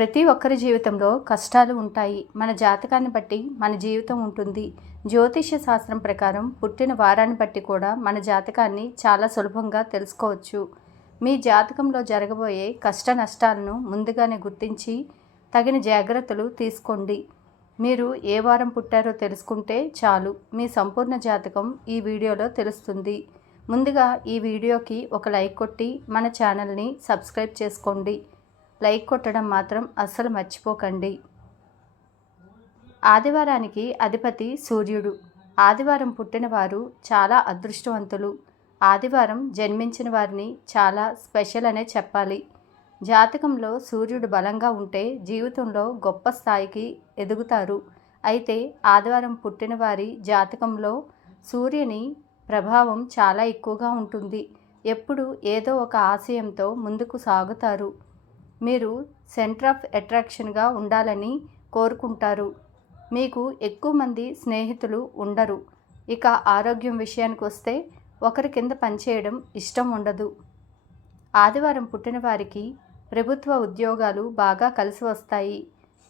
ప్రతి ఒక్కరి జీవితంలో కష్టాలు ఉంటాయి. మన జాతకాన్ని బట్టి మన జీవితం ఉంటుంది. జ్యోతిష్య శాస్త్రం ప్రకారం పుట్టిన వారాన్ని బట్టి కూడా మన జాతకాన్ని చాలా సులభంగా తెలుసుకోవచ్చు. మీ జాతకంలో జరగబోయే కష్ట నష్టాలను ముందుగానే గుర్తించి తగిన జాగ్రత్తలు తీసుకోండి. మీరు ఏ వారం పుట్టారో తెలుసుకుంటే చాలు, మీ సంపూర్ణ జాతకం ఈ వీడియోలో తెలుస్తుంది. ముందుగా ఈ వీడియోకి ఒక లైక్ కొట్టి మన ఛానల్ని సబ్స్క్రైబ్ చేసుకోండి. లైక్ కొట్టడం మాత్రం అస్సలు మర్చిపోకండి. ఆదివారానికి అధిపతి సూర్యుడు. ఆదివారం పుట్టిన వారు చాలా అదృష్టవంతులు. ఆదివారం జన్మించిన వారిని చాలా స్పెషల్ అనే చెప్పాలి. జాతకంలో సూర్యుడు బలంగా ఉంటే జీవితంలో గొప్ప స్థాయికి ఎదుగుతారు. అయితే ఆదివారం పుట్టిన వారి జాతకంలో సూర్యుని ప్రభావం చాలా ఎక్కువగా ఉంటుంది. ఎప్పుడు ఏదో ఒక ఆశయంతో ముందుకు సాగుతారు. మీరు సెంటర్ ఆఫ్ అట్రాక్షన్గా ఉండాలని కోరుకుంటారు. మీకు ఎక్కువ మంది స్నేహితులు ఉండరు. ఇక ఆరోగ్యం విషయానికి వస్తే ఒకరి కింద పనిచేయడం ఇష్టం ఉండదు. ఆదివారం పుట్టిన వారికి ప్రభుత్వ ఉద్యోగాలు బాగా కలిసి వస్తాయి.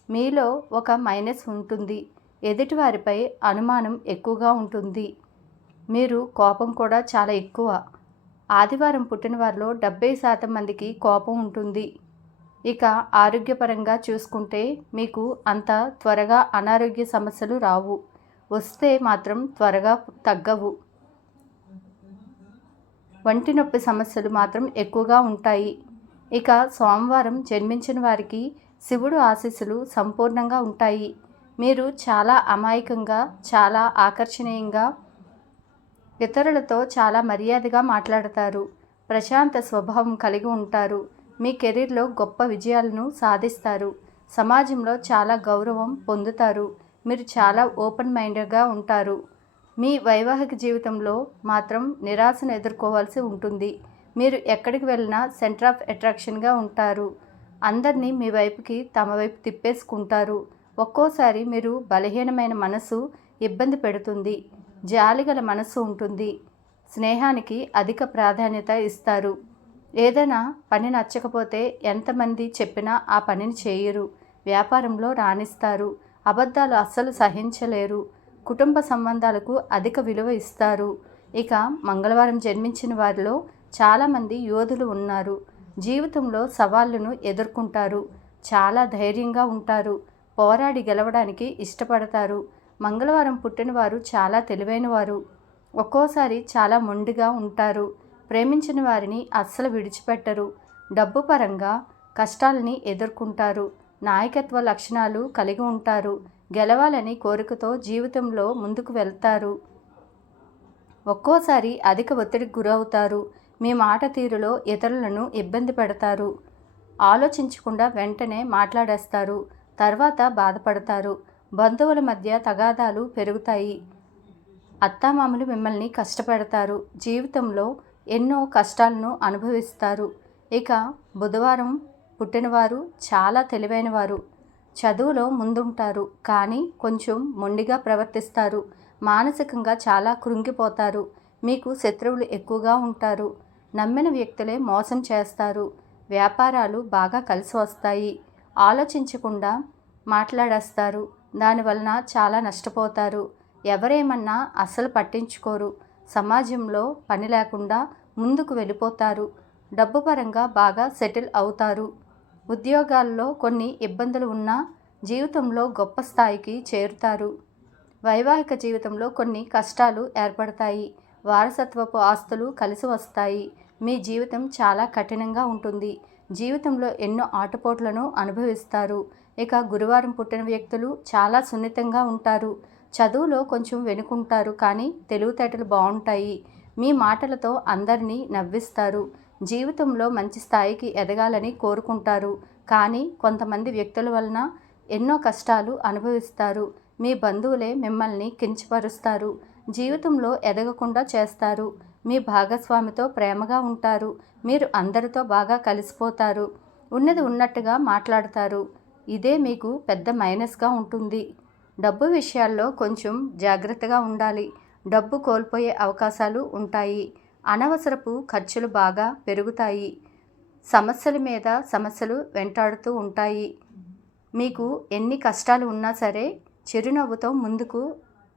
మీలో ఒక మైనస్ ఉంటుంది. ఎదుటివారిపై అనుమానం ఎక్కువగా ఉంటుంది. మీరు కోపం కూడా చాలా ఎక్కువ. ఆదివారం పుట్టిన వారిలో 70% మందికి కోపం ఉంటుంది. ఇక ఆరోగ్యపరంగా చూసుకుంటే మీకు అంత త్వరగా అనారోగ్య సమస్యలు రావు. వస్తే మాత్రం త్వరగా తగ్గవు. వంటి నొప్పి సమస్యలు మాత్రం ఎక్కువగా ఉంటాయి. ఇక సోమవారం జన్మించిన వారికి శివుడు ఆశీస్సులు సంపూర్ణంగా ఉంటాయి. మీరు చాలా అమాయకంగా, చాలా ఆకర్షణీయంగా, ఇతరులతో చాలా మర్యాదగా మాట్లాడతారు. ప్రశాంత స్వభావం కలిగి ఉంటారు. మీ కెరీర్లో గొప్ప విజయాలను సాధిస్తారు. సమాజంలో చాలా గౌరవం పొందుతారు. మీరు చాలా ఓపెన్ మైండెడ్గా ఉంటారు. మీ వైవాహిక జీవితంలో మాత్రం నిరాశను ఎదుర్కోవాల్సి ఉంటుంది. మీరు ఎక్కడికి వెళ్ళినా సెంటర్ ఆఫ్ అట్రాక్షన్గా ఉంటారు. అందరినీ మీ వైపుకి తమ వైపు తిప్పేసుకుంటారు. ఒక్కోసారి మీరు బలహీనమైన మనసు ఇబ్బంది పెడుతుంది. జాలిగల మనసు ఉంటుంది. స్నేహానికి అధిక ప్రాధాన్యత ఇస్తారు. ఏదైనా పని నచ్చకపోతే ఎంతమంది చెప్పినా ఆ పనిని చేయరు. వ్యాపారంలో రాణిస్తారు. అబద్ధాలు అస్సలు సహించలేరు. కుటుంబ సంబంధాలకు అధిక విలువ ఇస్తారు. ఇక మంగళవారం జన్మించిన వారిలో చాలామంది యోధులు ఉన్నారు. జీవితంలో సవాళ్లను ఎదుర్కొంటారు. చాలా ధైర్యంగా ఉంటారు. పోరాడి గెలవడానికి ఇష్టపడతారు. మంగళవారం పుట్టిన వారు చాలా తెలివైన వారు. ఒక్కోసారి చాలా మొండిగా ఉంటారు. ప్రేమించిన వారిని అస్సలు విడిచిపెట్టరు. డబ్బు పరంగా కష్టాలని ఎదుర్కొంటారు. నాయకత్వ లక్షణాలు కలిగి ఉంటారు. గెలవాలని కోరికతో జీవితంలో ముందుకు వెళ్తారు. ఒక్కోసారి అధిక ఒత్తిడికి గురవుతారు. మీ మాట తీరులో ఇతరులను ఇబ్బంది పెడతారు. ఆలోచించకుండా వెంటనే మాట్లాడేస్తారు. తర్వాత బాధపడతారు. బంధువుల మధ్య తగాదాలు పెరుగుతాయి. అత్తామామలు మిమ్మల్ని కష్టపెడతారు. జీవితంలో ఎన్నో కష్టాలను అనుభవిస్తారు. ఇక బుధవారం పుట్టినవారు చాలా తెలివైనవారు. చదువులో ముందుంటారు, కానీ కొంచెం మొండిగా ప్రవర్తిస్తారు. మానసికంగా చాలా కృంగిపోతారు. మీకు శత్రువులు ఎక్కువగా ఉంటారు. నమ్మిన వ్యక్తులే మోసం చేస్తారు. వ్యాపారాలు బాగా కలిసి వస్తాయి. ఆలోచించకుండా మాట్లాడేస్తారు. దానివలన చాలా నష్టపోతారు. ఎవరేమన్నా అస్సలు పట్టించుకోరు. సమాజంలో పని లేకుండా ముందుకు వెళ్ళిపోతారు. డబ్బు పరంగా బాగా సెటిల్ అవుతారు. ఉద్యోగాల్లో కొన్ని ఇబ్బందులు ఉన్నా జీవితంలో గొప్ప స్థాయికి చేరుతారు. వైవాహిక జీవితంలో కొన్ని కష్టాలు ఏర్పడతాయి. వారసత్వపు ఆస్తులు కలిసి వస్తాయి. మీ జీవితం చాలా కఠినంగా ఉంటుంది. జీవితంలో ఎన్నో ఆటుపోట్లను అనుభవిస్తారు. ఇక గురువారం పుట్టిన వ్యక్తులు చాలా సున్నితంగా ఉంటారు. చదువులో కొంచెం వెనుకుంటారు, కానీ తెలివితేటలు బాగుంటాయి. మీ మాటలతో అందరినీ నవ్విస్తారు. జీవితంలో మంచి స్థాయికి ఎదగాలని కోరుకుంటారు, కానీ కొంతమంది వ్యక్తుల వలన ఎన్నో కష్టాలు అనుభవిస్తారు. మీ బంధువులే మిమ్మల్ని కించపరుస్తారు. జీవితంలో ఎదగకుండా చేస్తారు. మీ భాగస్వామితో ప్రేమగా ఉంటారు. మీరు అందరితో బాగా కలిసిపోతారు. ఉన్నది ఉన్నట్టుగా మాట్లాడతారు. ఇదే మీకు పెద్ద మైనస్గా ఉంటుంది. డబ్బు విషయాల్లో కొంచెం జాగ్రత్తగా ఉండాలి. డబ్బు కోల్పోయే అవకాశాలు ఉంటాయి. అనవసరపు ఖర్చులు బాగా పెరుగుతాయి. సమస్యల మీద సమస్యలు వెంటాడుతూ ఉంటాయి. మీకు ఎన్ని కష్టాలు ఉన్నా సరే చిరునవ్వుతో ముందుకు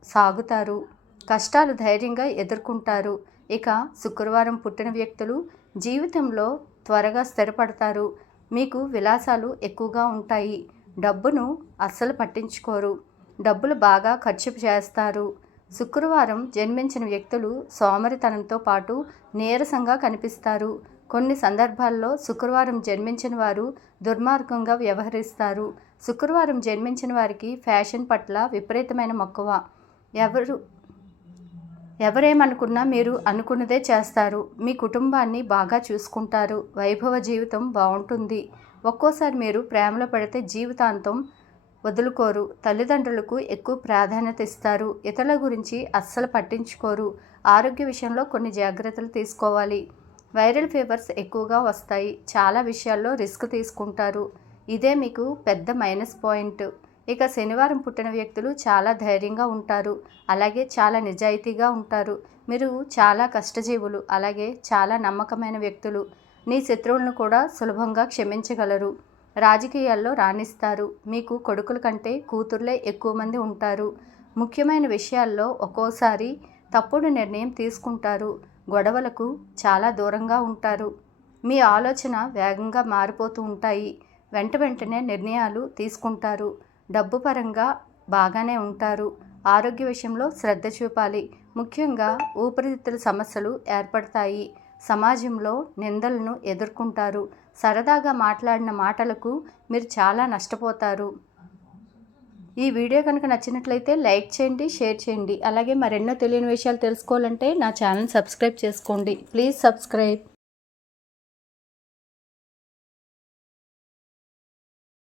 సాగుతారు. కష్టాలు ధైర్యంగా ఎదుర్కొంటారు. ఇక శుక్రవారం పుట్టిన వ్యక్తులు జీవితంలో త్వరగా స్థిరపడతారు. మీకు విలాసాలు ఎక్కువగా ఉంటాయి. డబ్బును అస్సలు పట్టించుకోరు. డబ్బులు బాగా ఖర్చు చేస్తారు. శుక్రవారం జన్మించిన వ్యక్తులు సోమరితనంతో పాటు నీరసంగా కనిపిస్తారు. కొన్ని సందర్భాల్లో శుక్రవారం జన్మించిన వారు దుర్మార్గంగా వ్యవహరిస్తారు. శుక్రవారం జన్మించిన వారికి ఫ్యాషన్ పట్ల విపరీతమైన మక్కువ. ఎవరేమనుకున్నా మీరు అనుకున్నదే చేస్తారు. మీ కుటుంబాన్ని బాగా చూసుకుంటారు. వైభవ జీవితం బాగుంటుంది. ఒక్కోసారి మీరు ప్రేమలో పడితే జీవితాంతం వదులుకోరు. తల్లిదండ్రులకు ఎక్కువ ప్రాధాన్యత ఇస్తారు. ఇతరుల గురించి అస్సలు పట్టించుకోరు. ఆరోగ్య విషయంలో కొన్ని జాగ్రత్తలు తీసుకోవాలి. వైరల్ ఫీవర్స్ ఎక్కువగా వస్తాయి. చాలా విషయాల్లో రిస్క్ తీసుకుంటారు. ఇదే మీకు పెద్ద మైనస్ పాయింట్. ఇక శనివారం పుట్టిన వ్యక్తులు చాలా ధైర్యంగా ఉంటారు. అలాగే చాలా నిజాయితీగా ఉంటారు. మీరు చాలా కష్టజీవులు. అలాగే చాలా నమ్మకమైన వ్యక్తులు. నీ శత్రువులను కూడా సులభంగా క్షమించగలరు. రాజకీయాల్లో రాణిస్తారు. మీకు కొడుకుల కంటే కూతుర్లే ఎక్కువ మంది ఉంటారు. ముఖ్యమైన విషయాల్లో ఒక్కోసారి తప్పుడు నిర్ణయం తీసుకుంటారు. గొడవలకు చాలా దూరంగా ఉంటారు. మీ ఆలోచన వేగంగా మారిపోతూ ఉంటాయి. వెంటనే నిర్ణయాలు తీసుకుంటారు. డబ్బు పరంగా బాగానే ఉంటారు. ఆరోగ్య విషయంలో శ్రద్ధ చూపాలి. ముఖ్యంగా ఊపిరితిత్తుల సమస్యలు ఏర్పడతాయి. సమాజంలో నిందలను ఎదుర్కొంటారు. సరదాగా మాట్లాడిన మాటలకు మీరు చాలా నష్టపోతారు. ఈ వీడియో కనుక నచ్చినట్లయితే లైక్ చేయండి, షేర్ చేయండి. అలాగే మరెన్నో తెలియని విషయాలు తెలుసుకోవాలంటే నా ఛానల్ సబ్స్క్రైబ్ చేసుకోండి. Please subscribe.